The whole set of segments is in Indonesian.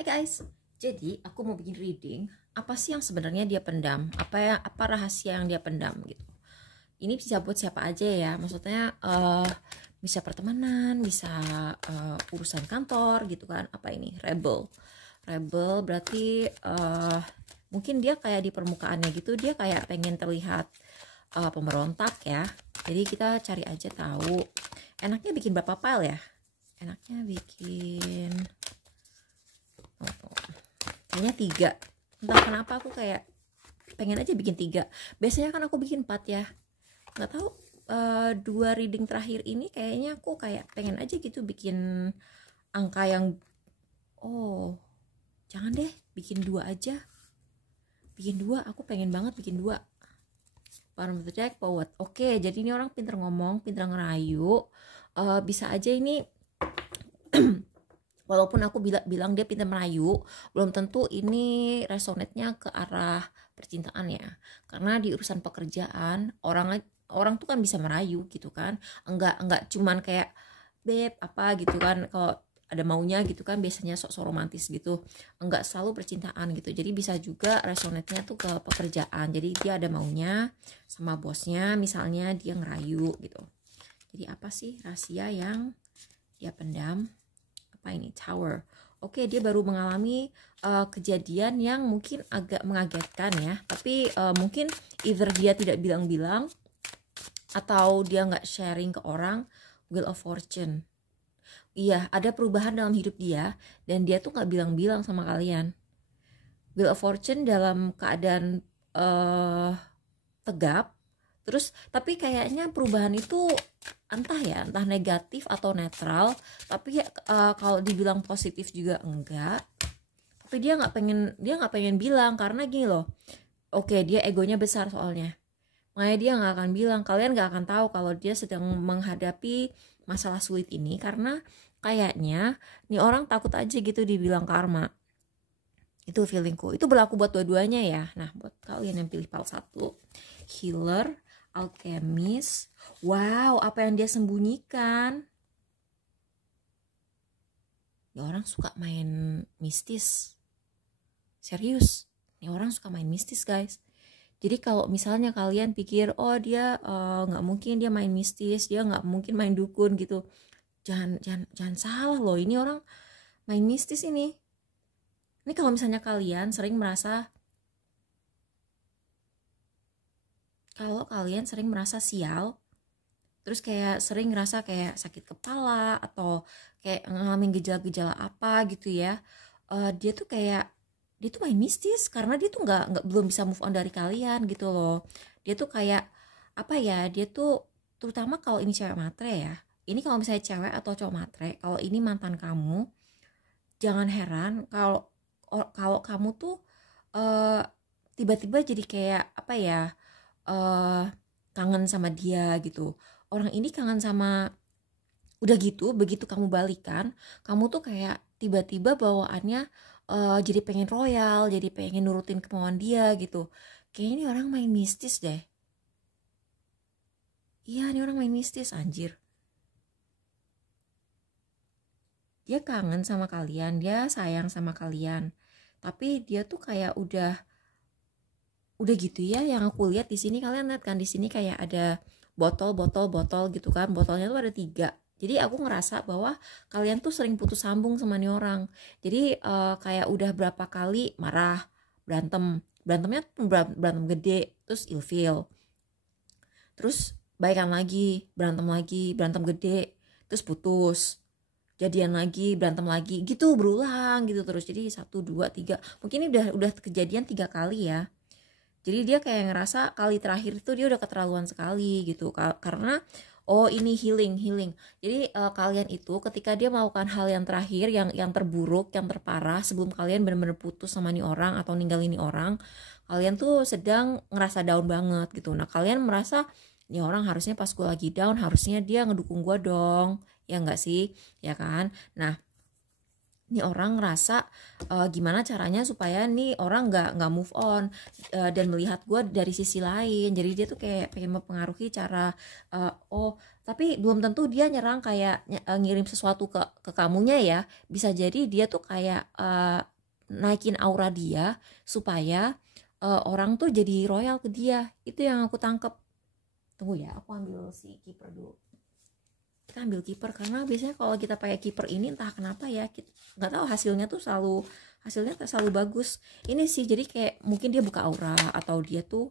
Hai guys, jadi aku mau bikin reading. Apa sih yang sebenarnya dia pendam? Apa rahasia yang dia pendam gitu? Ini bisa buat siapa aja ya. Maksudnya bisa pertemanan, bisa urusan kantor gitu kan. Apa ini? Rebel berarti mungkin dia kayak di permukaannya gitu. Dia kayak pengen terlihat pemberontak ya. Jadi kita cari aja tahu. Enaknya bikin berapa file ya? Enaknya bikin kayaknya 3. Entah kenapa aku kayak pengen aja bikin 3. Biasanya kan aku bikin 4 ya. Nggak tahu 2 reading terakhir ini kayaknya aku kayak pengen aja gitu bikin angka yang jangan deh, bikin 2 aja. Bikin 2, aku pengen banget bikin 2. Bottom of the deck, forward. Oke, jadi ini orang pinter ngomong, pinter ngerayu. Bisa aja ini walaupun aku bilang dia pintar merayu, belum tentu ini resonate-nya ke arah percintaan ya. Karena di urusan pekerjaan, orang tuh kan bisa merayu gitu kan. Enggak cuman kayak beb apa gitu kan, kalau ada maunya gitu kan biasanya sok-sok romantis gitu. Enggak selalu percintaan gitu. Jadi bisa juga resonate-nya tuh ke pekerjaan. Jadi dia ada maunya sama bosnya, misalnya dia ngerayu gitu. Jadi apa sih rahasia yang dia pendam? Apa ini? Tower. Oke, dia baru mengalami kejadian yang mungkin agak mengagetkan ya, tapi mungkin either dia tidak bilang-bilang atau dia nggak sharing ke orang. Wheel of Fortune. Iya, ada perubahan dalam hidup dia dan dia tuh nggak bilang-bilang sama kalian. Wheel of Fortune dalam keadaan tegap, terus tapi kayaknya perubahan itu entah negatif atau netral, tapi kalau dibilang positif juga enggak, tapi dia nggak pengen bilang karena gini loh. Oke, dia egonya besar soalnya, makanya dia nggak akan bilang. Kalian nggak akan tahu kalau dia sedang menghadapi masalah sulit ini karena kayaknya nih orang takut aja gitu dibilang karma. Itu feelingku, itu berlaku buat dua-duanya ya. Nah, buat kalian yang pilih pal 1, healer, alchemist. Wow, apa yang dia sembunyikan? Ini orang suka main mistis. Serius, ini orang suka main mistis guys. Jadi kalau misalnya kalian pikir, oh dia nggak mungkin dia main mistis, dia nggak mungkin main dukun gitu, jangan salah loh. Ini orang main mistis ini. Ini kalau misalnya kalian sering merasa sial, terus kayak sering ngerasa kayak sakit kepala atau kayak ngalamin gejala-gejala apa gitu ya, dia tuh main mistis karena dia tuh belum bisa move on dari kalian gitu loh. Dia tuh kayak apa ya, dia tuh terutama kalau ini cewek matre ya. Ini kalau misalnya cewek atau cowok matre, kalau ini mantan kamu, jangan heran kalau kamu tuh tiba-tiba jadi kayak apa ya, kangen sama dia gitu. Orang ini kangen sama, udah gitu begitu kamu balikan, kamu tuh kayak tiba-tiba bawaannya jadi pengen royal, jadi pengen nurutin kemauan dia gitu. Kayaknya ini orang main mistis deh. Iya, ini orang main mistis anjir. Dia kangen sama kalian, dia sayang sama kalian, tapi dia tuh kayak udah gitu ya. Yang aku lihat di sini, kalian lihat kan di sini kayak ada botol gitu kan. Botolnya tuh ada 3. Jadi aku ngerasa bahwa kalian tuh sering putus sambung sama nih orang. Jadi kayak udah berapa kali marah, berantemnya berantem gede, terus ilfeel, terus baikan lagi, berantem gede, terus putus, jadian lagi, berantem lagi, gitu berulang gitu terus. Jadi 1, 2, 3, mungkin ini udah kejadian 3 kali ya. Jadi dia kayak ngerasa kali terakhir itu dia udah keterlaluan sekali gitu, karena ini healing. Jadi kalian itu ketika dia melakukan hal yang terakhir, yang terburuk, yang terparah sebelum kalian benar-benar putus sama nih orang atau ninggalin nih orang, kalian tuh sedang ngerasa down banget gitu. Nah, kalian merasa nih orang harusnya pas gue lagi down harusnya dia ngedukung gue dong, ya enggak sih, ya kan? Nah, nih orang ngerasa gimana caranya supaya nih orang nggak move on dan melihat gue dari sisi lain. Jadi dia tuh kayak pengen mempengaruhi cara tapi belum tentu dia nyerang kayak ngirim sesuatu ke kamunya ya. Bisa jadi dia tuh kayak naikin aura dia supaya orang tuh jadi royal ke dia. Itu yang aku tangkep. Tunggu ya, aku ambil si kiper dulu. Kita ambil kiper karena biasanya kalau kita pakai kiper ini entah kenapa ya, nggak tahu hasilnya selalu bagus. Ini sih jadi kayak mungkin dia buka aura, atau dia tuh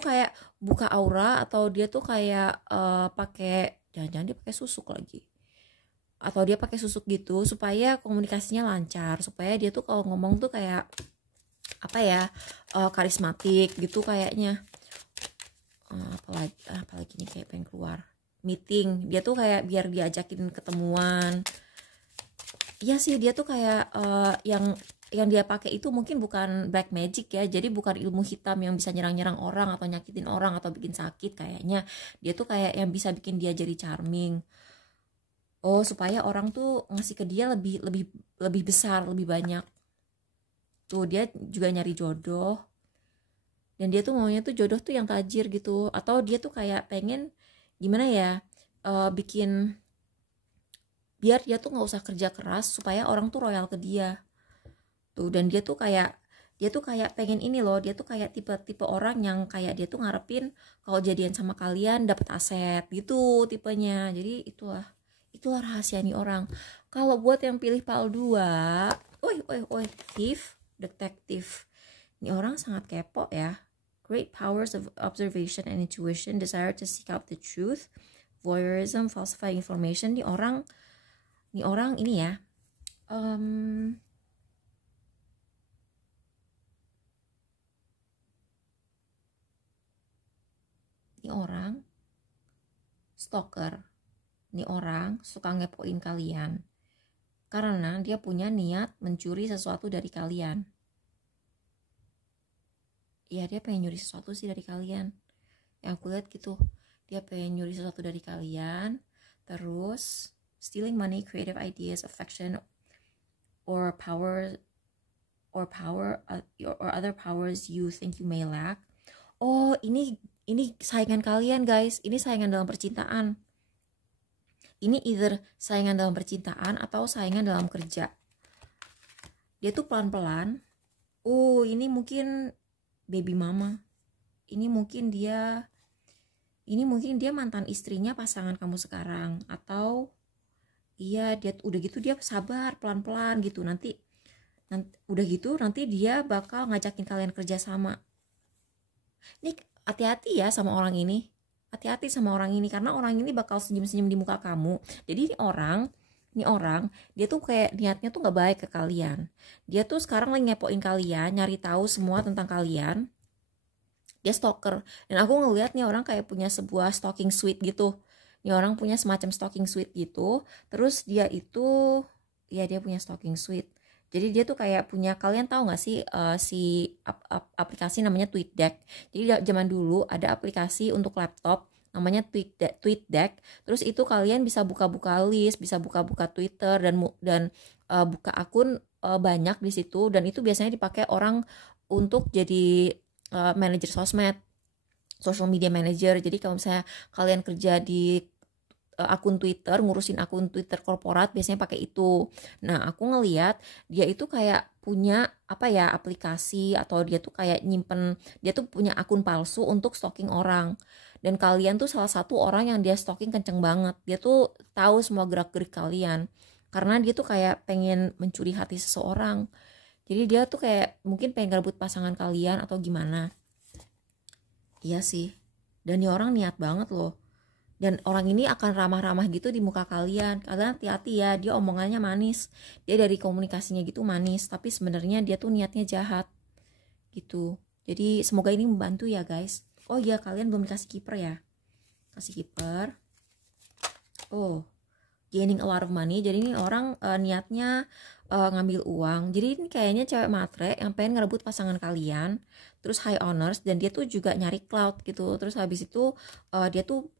kayak buka aura, atau dia tuh kayak pakai, jangan-jangan dia pakai susuk lagi, atau dia pakai susuk gitu supaya komunikasinya lancar, supaya dia tuh kalau ngomong tuh kayak apa ya, karismatik gitu kayaknya. Apalagi nih kayak pengen keluar meeting, dia tuh kayak biar diajakin ketemuan. Iya sih, dia tuh kayak yang dia pakai itu mungkin bukan black magic ya, jadi bukan ilmu hitam yang bisa nyerang-nyerang orang atau nyakitin orang atau bikin sakit. Kayaknya dia tuh kayak yang bisa bikin dia jadi charming. Oh, supaya orang tuh ngasih ke dia lebih besar, lebih banyak. Tuh dia juga nyari jodoh, dan dia tuh maunya tuh jodoh tuh yang tajir gitu, atau dia tuh kayak pengen gimana ya, bikin biar dia tuh nggak usah kerja keras supaya orang tuh royal ke dia tuh. Dan dia tuh kayak pengen ini loh, dia tuh kayak tipe orang yang kayak dia tuh ngarepin kalau jadian sama kalian dapat aset gitu tipenya. Jadi itulah rahasia nih orang. Kalau buat yang pilih PAL 2, thief, detektif, ini orang sangat kepo ya. Great powers of observation and intuition, desire to seek out the truth, voyeurism, falsifying information. Ini orang ini ya, ini orang stalker. Ini orang suka ngepoin kalian karena dia punya niat mencuri sesuatu dari kalian. Ya, dia pengen nyuri sesuatu sih dari kalian. Yang aku lihat gitu, dia pengen nyuri sesuatu dari kalian, terus stealing money, creative ideas, affection, or power, or other powers you think you may lack. Oh, ini saingan kalian guys. Ini saingan dalam percintaan. Ini either saingan dalam percintaan atau saingan dalam kerja. Dia tuh pelan-pelan. Ini mungkin baby mama. Ini mungkin dia mantan istrinya pasangan kamu sekarang, atau iya dia udah gitu dia sabar pelan-pelan gitu. Nanti udah gitu nanti dia bakal ngajakin kalian kerja sama. Ini hati-hati ya sama orang ini. Hati-hati sama orang ini karena orang ini bakal senyum-senyum di muka kamu. Jadi ini orang dia tuh kayak niatnya tuh nggak baik ke kalian. Dia tuh sekarang lagi ngepoin kalian, nyari tahu semua tentang kalian. Dia stalker, dan aku ngeliat nih orang kayak punya sebuah stalking suite gitu. Nih orang punya semacam stalking suite gitu. Terus dia punya stalking suite. Jadi dia tuh kayak punya, kalian tahu nggak sih aplikasi namanya TweetDeck. Jadi zaman dulu ada aplikasi untuk laptop namanya TweetDeck. Terus itu kalian bisa buka-buka list, bisa buka-buka Twitter dan buka akun banyak di situ. Dan itu biasanya dipakai orang untuk jadi manajer sosmed, social media manager. Jadi kalau misalnya kalian kerja di akun Twitter, ngurusin akun Twitter korporat, biasanya pakai itu. Nah, aku ngeliat dia itu kayak punya aplikasi, atau dia tuh kayak dia tuh punya akun palsu untuk stalking orang. Dan kalian tuh salah satu orang yang dia stalking kenceng banget. Dia tuh tahu semua gerak-gerik kalian karena dia tuh kayak pengen mencuri hati seseorang. Jadi dia tuh kayak mungkin pengen ngerebut pasangan kalian atau gimana. Iya sih. Dan dia orang niat banget loh. Dan orang ini akan ramah-ramah gitu di muka kalian. Kalian hati-hati ya, dia omongannya manis. Dia dari komunikasinya gitu manis, tapi sebenarnya dia tuh niatnya jahat. Gitu. Jadi semoga ini membantu ya guys. Oh iya, kalian belum dikasih kiper ya. Kasih kiper. Oh, gaining a lot of money. Jadi ini orang niatnya ngambil uang. Jadi ini kayaknya cewek matre yang pengen ngerebut pasangan kalian. Terus high honors, dan dia tuh juga nyari cloud gitu. Terus habis itu dia tuh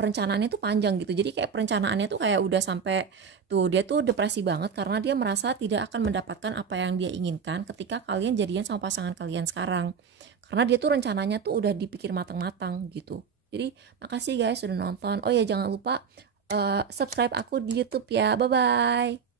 perencanaannya tuh panjang gitu. Jadi kayak perencanaannya tuh kayak udah sampai tuh, dia tuh depresi banget karena dia merasa tidak akan mendapatkan apa yang dia inginkan ketika kalian jadian sama pasangan kalian sekarang. Karena dia tuh rencananya tuh udah dipikir matang-matang gitu. Jadi makasih guys sudah nonton. Oh ya jangan lupa subscribe aku di YouTube ya. Bye bye.